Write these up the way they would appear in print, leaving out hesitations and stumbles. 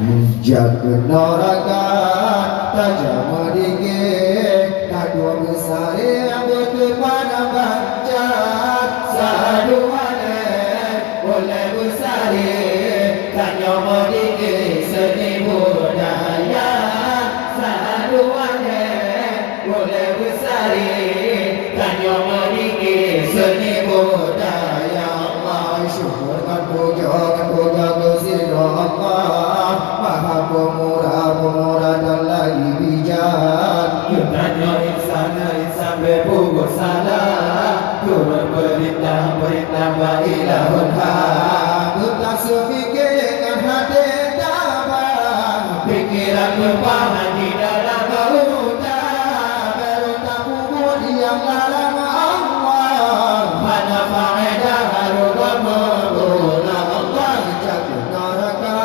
Jaga neraka tajam dikit kadua besar yang berdepan bancat saduane boleh besar tanya dikit seni budaya saduane boleh besar tanya dikit seni budaya Allah syukurkan puja kepada Allah Maha pemurah dan lagi bijak. Tanya insan berbuat salah. Turun perintah wa ilahul haq. Tak sepikirkan hati tabah. Pikiran berpahan di dalam hutan. Berontak kubur yang dalam Allah. Mana faedah harga membuna Allah. Jaga neraka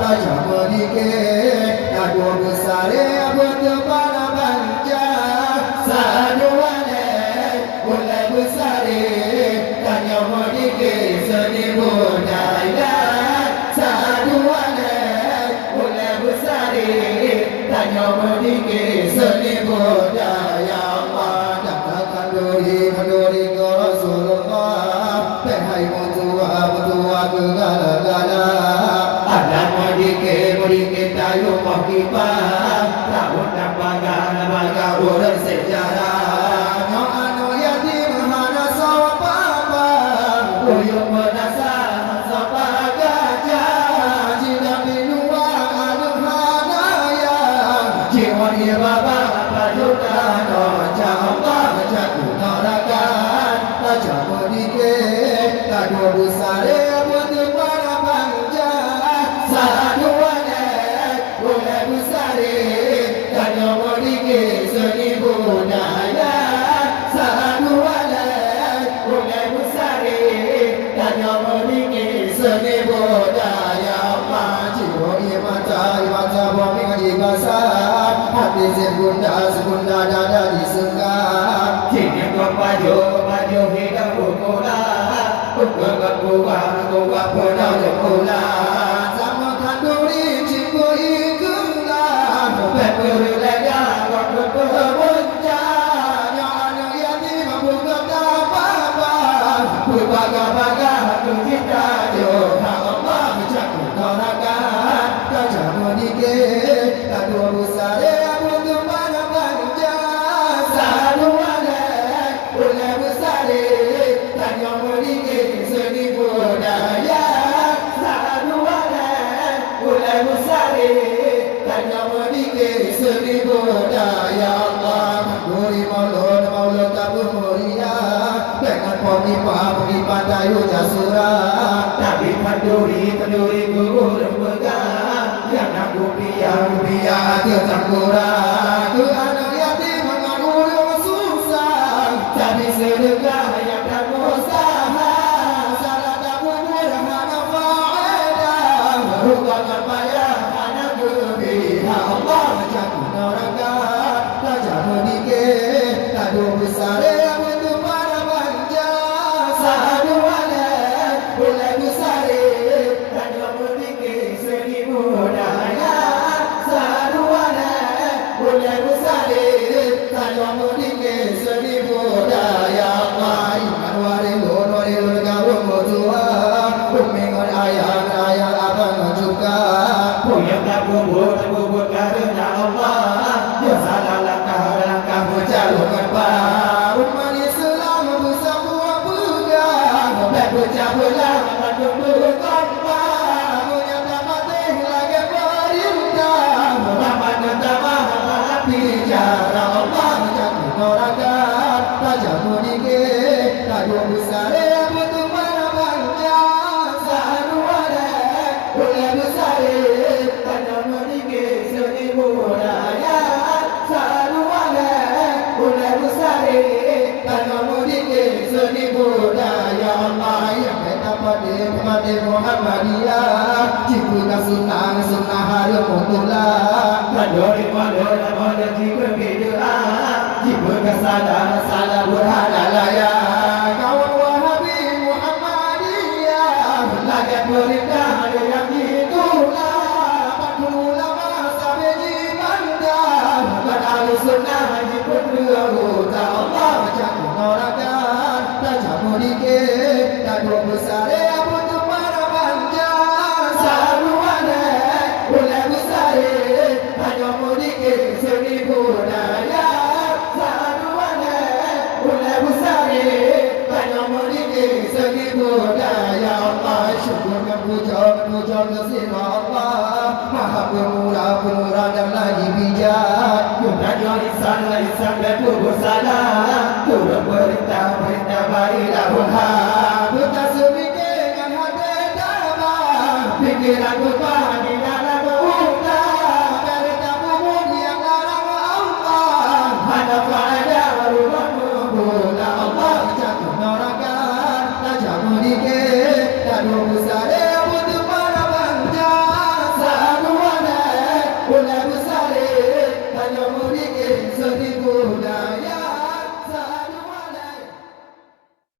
tajam dikit kadua besar berdepan bancat saduane boleh besar tanya dikit seni budaya saduane boleh besar tanya dikit seni budaya Allah datangkan duri ke Rasulullah hai mutua gegala-gala ada dikit tayo pakipah tahun dan baga urang sejarah no yatim hana sapa uyuk menasa sapa gajah jika binua anu hanaya jiwa dia bapa paduka no Allah jatuh neraka tajam dikit kadua besar berdepan bancat saduane boleh besar tanya dikit seni budaya saduane boleh besar tanya dikit seni budaya jiwa mata bumi ngaji basah hati sekunda dada disenggah kini kau paju hidup pula kuat pernah pula sama kanduri cipu ikulah pepuru lega waktu perbuncannya anak yatim buka apa-apa berbaga-baga tu kita juga Allah jatuh neraka tajam dikit kadua besar berdepan bancat saduane boleh besar tanya dikit seni budaya saduane boleh besar tanya dikit seni budaya Allah kanduri maulud tabur mulia dengan pemipah tayu jasura tapi kanduri gugur megah yang aku rupiah ke cakura ke anak yatim mengurung susah jadi sedekah yang tak usaha salah tak kubur hana faedah rugakan payah hana gebiha Allah jatuh neraka tajam dikit kadua besar berdepan bancat saduane boleh besar tanya dikit seni budaya saduane boleh besar tanya dikit seni budaya iman warilun kawung mutua umingon ayah abang juga punya tak kubur karena Allah ya salah langkah berjalur pak umat Islam bersama pegang berpecah belah akan berkorban menyata mati lagi perintah Muhammad tamah hati cara Allah jatuh neraka tajam dikit kadua besar berdepan bancat saduane boleh besar tanya dikit seni budaya saduane boleh besar tanya dikit seni budaya Allah yang kepada Muhammadiyah jika sunnah harum mutulak kadori pada jika bid'ah jika salah berhalalaya kawan Wahabi Muhammadiyah lagi perintah yang itulah budaya saduana Ula busari Tanya meriki segi budaya Allah syukur dan puja kesih Allah Maha pemurah dan lagi bijak Yunanya lisan dan tubuh salah Turut perintah baiklah Tuhan Buta semikiran hati damai Pikiran Tuhan di dalam utang Dari tamu yang larang Allah Hadap pada rumah Mula Allah jatuh neraka Tajam medikit Dan besar untuk para bangsa Saduana Ula besar Hanya medikit seni budaya